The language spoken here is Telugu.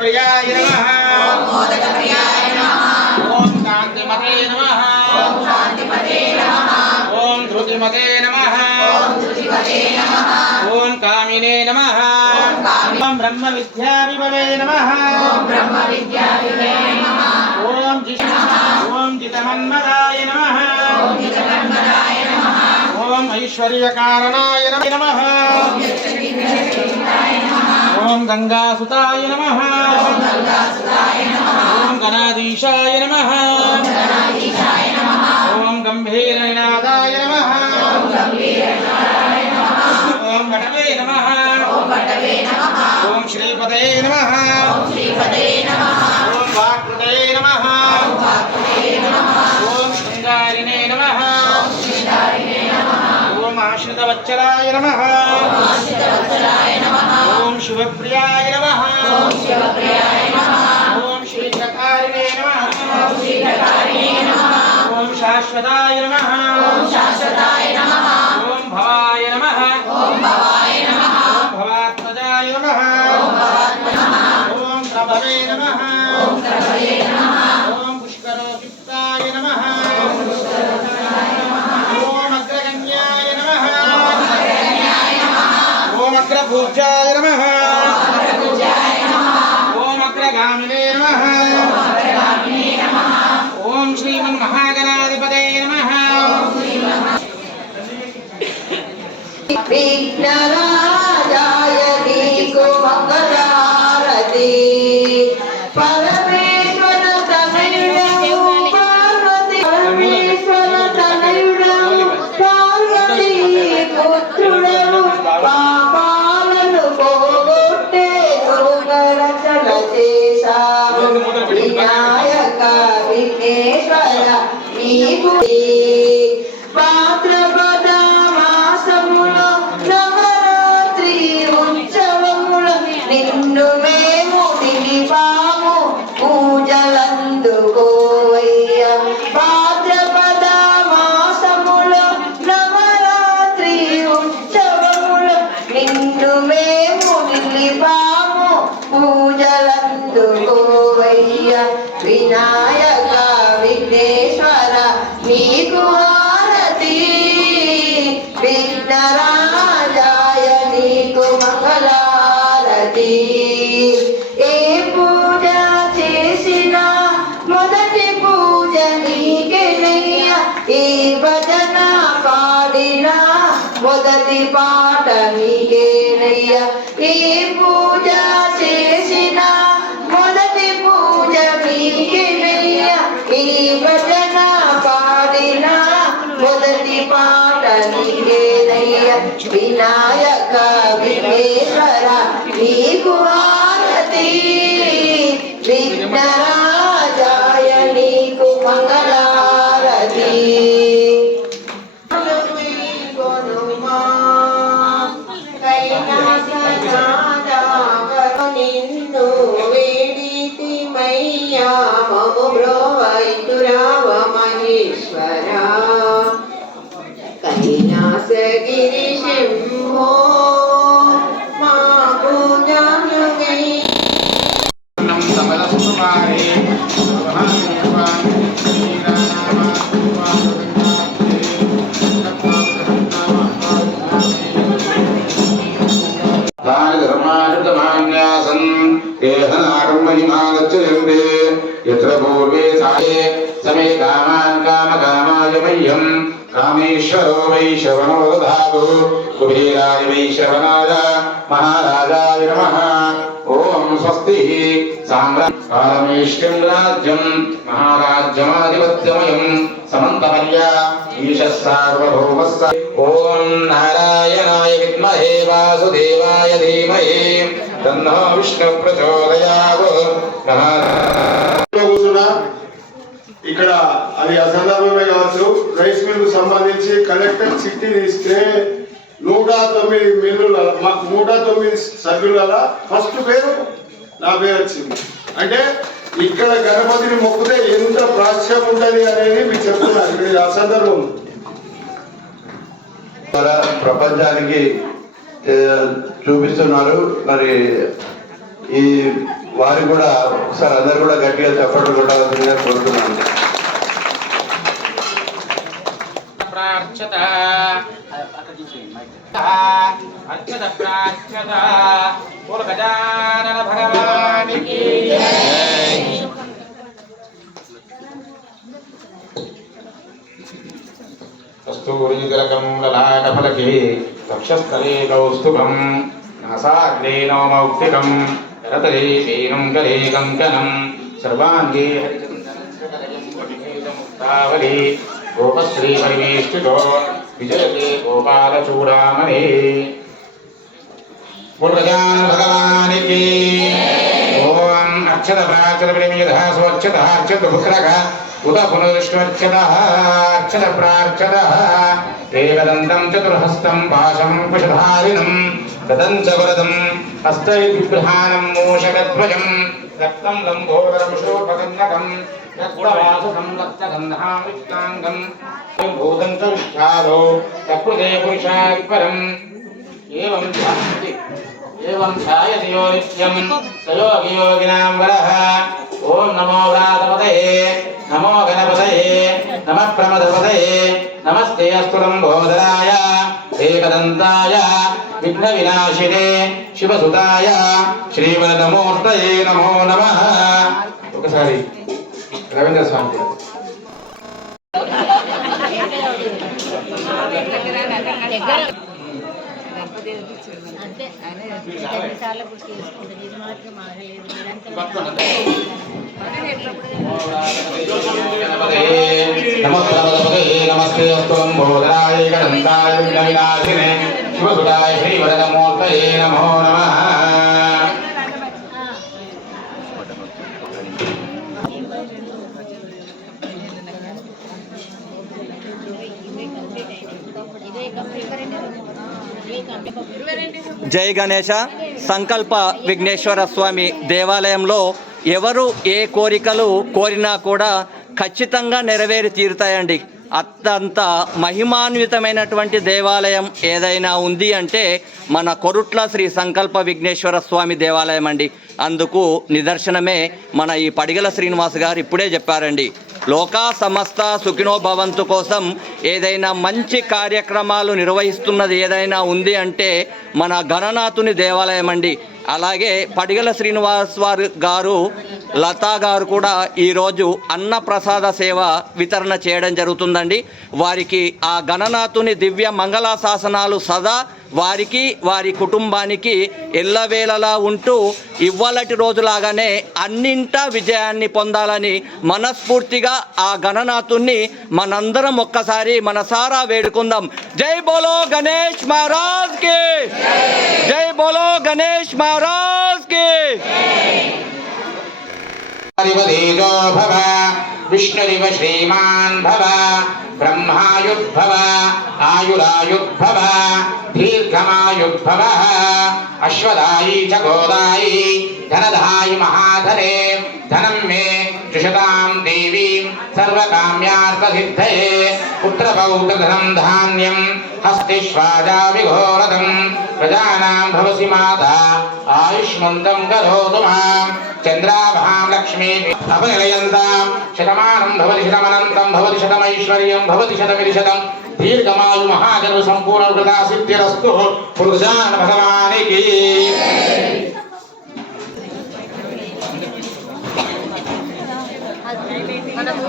प्रियाय नमः ओम मोदक प्रियाय नमः ओम कांतिमते नमः ओम कांतिमते नमः ओम धृतिमते नमः ओम धृतिमते नमः ओम कामिने नमः ओम ब्रह्म विद्या विभवे नमः ओम ब्रह्म विद्या विभवे नमः ओम जितमन्मदाय नमः ओम जितमन्मदाय नमः ओम ऐश्वर्य कारणाय नमः ओम गंगासुताय नमः ओम गंगासुताय नमः ओम गणाधीशाय नमः ओम गणाधीशाय नमः ओम गंभीरनादाय नमः ओम गंभीरनादाय नमः ओम वटवे नमः ओम वटवे नमः ओम श्रीपदे नमः ओम श्रीपदे नमः ओम वाक्कृते नमः ओम वाक्कृते नमः ओम शृंगारिणे नमः ओम शृंगारिणे नमः ओम आश्रितवत्सलाय नमः ओम आश्रितवत्सलाय नमः ओम शिवप्रियाय नमः ओम शिवप्रियाय नमः ओम श्रीचकारिणे नमः ओम श्रीचकारिणे नमः ओम शाश्वताय नमः ओम शाश्वताय नमः ओम भवाय नमः ओम भवाय नमः ओम भवात्मजाय नमः ओम भवात्मजाय नमः ओम प्रभवे नमः ओम प्रभवे नमः ओम पुष्करोपिताय नमः ओम पुष्करोपिताय नमः ओम अग्रगण्याय नमः ओम अग्रगण्याय नमः ओम अग्रपूज्याय नमः ओम अग्रपूज्याय नमः ओम अग्रगामिने नमः ओम अग्रगामिने नमः ओम श्रीमन्महागणाधिपते नमः ओम विघ्नराजाय नीको मंगलारति परमेश्वर तनयुडु पार्वती परमेश्वर तनयुडु पार्वती पुत्रुडु पापाలను పోగొట్టే దుర్గరచన చేశావు వినాయక విఘ్నేశ్వర నీకు భాద్రపద మాసములో నవరాత్రి ఉత్సవముల నిన్ను మేము పిలిపాము పూజలందుకోవయ్య భాద్రపద మాసములో నవరాత్రి ఉత్సవముల నిన్ను మేము పిలిపాము పూజలందుకోవయ్య వినాయక విఘ్నేశ్వర నీకు హారతి విఘ్నరాజాయ నీకు మంగళారతి ఏ పూజ చేసినా మొదటి పూజ నీకేనయ్య ఏ భజన పాడినా మొదటి పాట నీకేనయ్య ఏ పూజ చేసినా మొదటి పూజ నీకేనయ్య ఈ భజన పాడినా మొదటి పాట నీకేనయ్య వినాయక విఘ్నేశ్వర నీకు హారతి విఘ్నరాజాయ నీకు మంగళారతి నిన్ను వేడితి మయ్యా మము బ్రోవైతురావ మహేశ్వర కైలాసగిరి శంభో మా పూజాను గై यत्र पूर्वे साये समे कामान् कामकामाय मह्यं कामेश्वरो वै श्रवणो दधातु कुबेराय वै श्रवणाय महाराजाय नमः ओम स्वस्ति साम्राज्यं राज्यं महाराज्यमाधिपत्यमयं समन्तमर्या ईशः सार्वभौमस्य ओम नारायणाय विद्महे वासुदेवाय धीमहि तन्नो विष्णु प्रचोदयात् ఇక్కడ అది అసందర్భమే కావచ్చు. రైస్ మిల్ కు సంబంధించి కలెక్టర్ చిట్టి తీస్తే 109 మిల్లుల 109 సభ్యుల ఫస్ట్ పేరు నా పేరు వచ్చింది. అంటే ఇక్కడ గణపతిని మొక్కుతే ఎంత ప్రాశ్యం ఉంటది అనేది మీకు చెప్తున్నారు. ఇక్కడ ఆ సందర్భం ప్రపంచానికి చూపిస్తున్నారు. మరి ఈ వారు కూడా ఒకసారి అందరు కూడా గట్టిగా చప్పట్లు కొట్టాల్సిందిగా కోరుతున్నాను. ప్రార్థత అర్చత ప్రార్థత బోలో గజానన భగవానికి జై. కస్తూరీతిలకం లలాటఫలకే వక్షస్థలే కౌస్తుభం నాసాగ్రే నవమౌక్తికం కరతలే వేణుం కరే కంకణం సర్వాంగే హరిచంద్రముక్తావళి గోపశ్రీ పరివేష్టితో విజయతే గోపాలచూడామణి. పూర్వజాన్ భగవానికి ఓం అక్షత ప్రాక్షత ప్రేమియత స్వచ్ఛత అర్చత పుత్రక ఉద పునరుష్వర్చత అర్చత ప్రార్చత ఏకదంతం చతుర్హస్తం పాశం కుశధారిణం దదం చ వరదం హస్తైర్విభ్రహానం మూషకధ్వజం రక్తం లంబోదరం శోభగంధకం రక్తవాసుకం రక్తగంధాం విష్టాంగం భూతం చ విఖ్యాతో ప్రకృతే పురుషాత్పరం ఏవం ధ్యాయతి ఏవం ధ్యాయతి యో నిత్యం సయోగి యోగినాం వరః. ఓం నమో వ్రాతపతయే నమో గణపతయే నమః ప్రమదపతయే నమస్తే అస్తు లంబోదరాయ ఏకదంతాయ విఘ్న వినాశినే శివసుతాయ శ్రీవరదమూర్తయే నమో నమః. ఒకసారి రవీంద్ర స్వామి నమస్తే అస్తు లంబోదరాయ ఏకదంతాయ విఘ్న వినాశినే శివసుతాయ శ్రీవరదమూర్తయే నమో నమః. జై గణేశ. సంకల్ప విఘ్నేశ్వర స్వామి దేవాలయంలో ఎవరు ఏ కోరికలు కోరినా కూడా ఖచ్చితంగా నెరవేరి తీరుతాయండి. అత్యంత మహిమాన్వితమైనటువంటి దేవాలయం ఏదైనా ఉంది అంటే మన కొరుట్ల శ్రీ సంకల్ప విఘ్నేశ్వర స్వామి దేవాలయం అండి. అందుకు నిదర్శనమే మన ఈ పడిగల శ్రీనివాస్ గారు ఇప్పుడే చెప్పారండి. లోకా సమస్త సుఖినో భవంతు కోసం ఏదైనా మంచి కార్యక్రమాలు నిర్వహిస్తున్నది ఏదైనా ఉంది అంటే మన గణనాథుని దేవాలయం అండి. అలాగే పడిగల శ్రీనివాస్ గారు లతా గారు కూడా ఈరోజు అన్నప్రసాద సేవ వితరణ చేయడం జరుగుతుందండి. వారికి ఆ గణనాథుని దివ్య మంగళాశాసనాలు సదా వారికి వారి కుటుంబానికి ఎల్లవేళలా ఉంటూ ఇవ్వాలటి రోజులాగానే అన్నింటా విజయాన్ని పొందాలని మనస్ఫూర్తిగా ఆ గణనాథుణ్ణి మనందరం ఒక్కసారి మనసారా వేడుకుందాం. జై బోలో గణేష్ మహారాజ్ కి జై బోలో గణేష్ మహారాజ్ కి. హరివదేజో భవ విష్ణురివ శ్రీమాన్ భవ బ్రహ్మాయుర్భవ ఆయురాయుర్భవ దీర్ఘమాయుర్భవ అశ్వదాయి చ గోదాయి ధనదాయి మహాధనే ధనం మే జుషతాం దేవీం సర్వకామ్యార్థసిద్ధయే పుత్రపౌత్రధనం ధాన్యం హస్తిష్వాజా విఘోరదం ప్రజానాం భవసి మాతా ఆయుష్మంతం కరోతు మాం చంద్రాభాం లక్ష్మీ అపనిలయంతాం శతమానం భవతి శతమనంతం భవతి శతమైశ్వర్యం భవతి శతమిరిశతం దీర్ఘమాయు మహాజను సంపూర్ణ కృతా సిద్ధిరస్తు. పురుషాన్ భగవానికి మనము